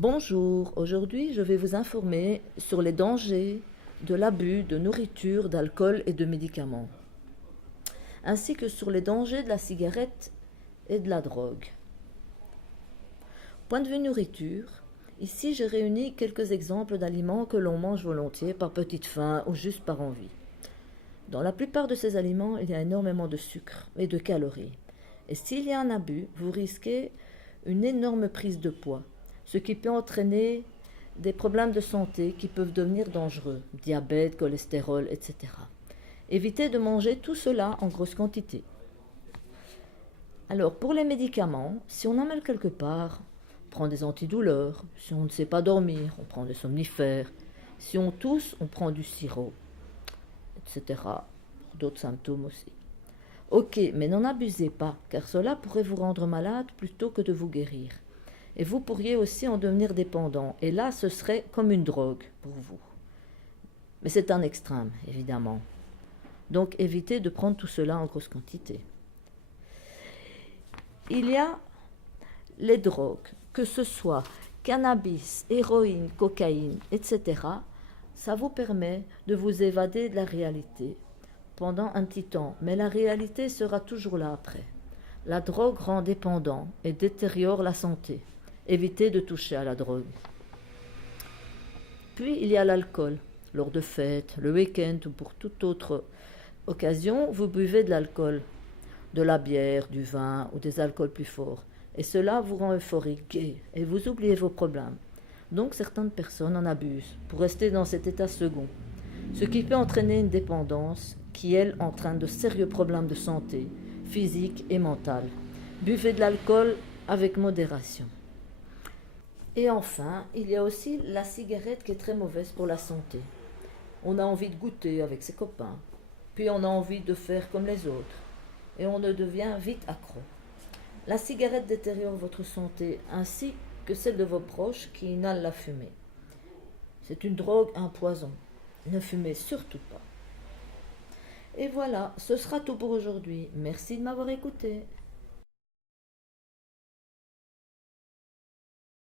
Bonjour, aujourd'hui je vais vous informer sur les dangers de l'abus de nourriture, d'alcool et de médicaments, ainsi que sur les dangers de la cigarette et de la drogue. Point de vue nourriture, ici j'ai réuni quelques exemples d'aliments que l'on mange volontiers par petite faim ou juste par envie. Dans la plupart de ces aliments, il y a énormément de sucre et de calories. Et s'il y a un abus, vous risquez une énorme prise de poids, ce qui peut entraîner des problèmes de santé qui peuvent devenir dangereux, diabète, cholestérol, etc. Évitez de manger tout cela en grosse quantité. Alors, pour les médicaments, si on en mal quelque part, on prend des antidouleurs. Si on ne sait pas dormir, on prend des somnifères. Si on tousse, on prend du sirop, etc. Pour d'autres symptômes aussi. Ok, mais n'en abusez pas, car cela pourrait vous rendre malade plutôt que de vous guérir. Et vous pourriez aussi en devenir dépendant, et là ce serait comme une drogue pour vous. Mais c'est un extrême, évidemment. Donc évitez de prendre tout cela en grosse quantité. Il y a les drogues, que ce soit cannabis, héroïne, cocaïne, etc. Ça vous permet de vous évader de la réalité pendant un petit temps, mais la réalité sera toujours là après. La drogue rend dépendant et détériore la santé. Évitez de toucher à la drogue. Puis il y a l'alcool. Lors de fêtes, le week-end ou pour toute autre occasion, vous buvez de l'alcool, de la bière, du vin ou des alcools plus forts. Et cela vous rend euphorique, gai, et vous oubliez vos problèmes. Donc certaines personnes en abusent pour rester dans cet état second, ce qui peut entraîner une dépendance qui, elle, entraîne de sérieux problèmes de santé, physique et mentale. Buvez de l'alcool avec modération. Et enfin, il y a aussi la cigarette qui est très mauvaise pour la santé. On a envie de goûter avec ses copains, puis on a envie de faire comme les autres, et on ne devient vite accro. La cigarette détériore votre santé ainsi que celle de vos proches qui inhalent la fumée. C'est une drogue, un poison. Ne fumez surtout pas. Et voilà, ce sera tout pour aujourd'hui. Merci de m'avoir écouté.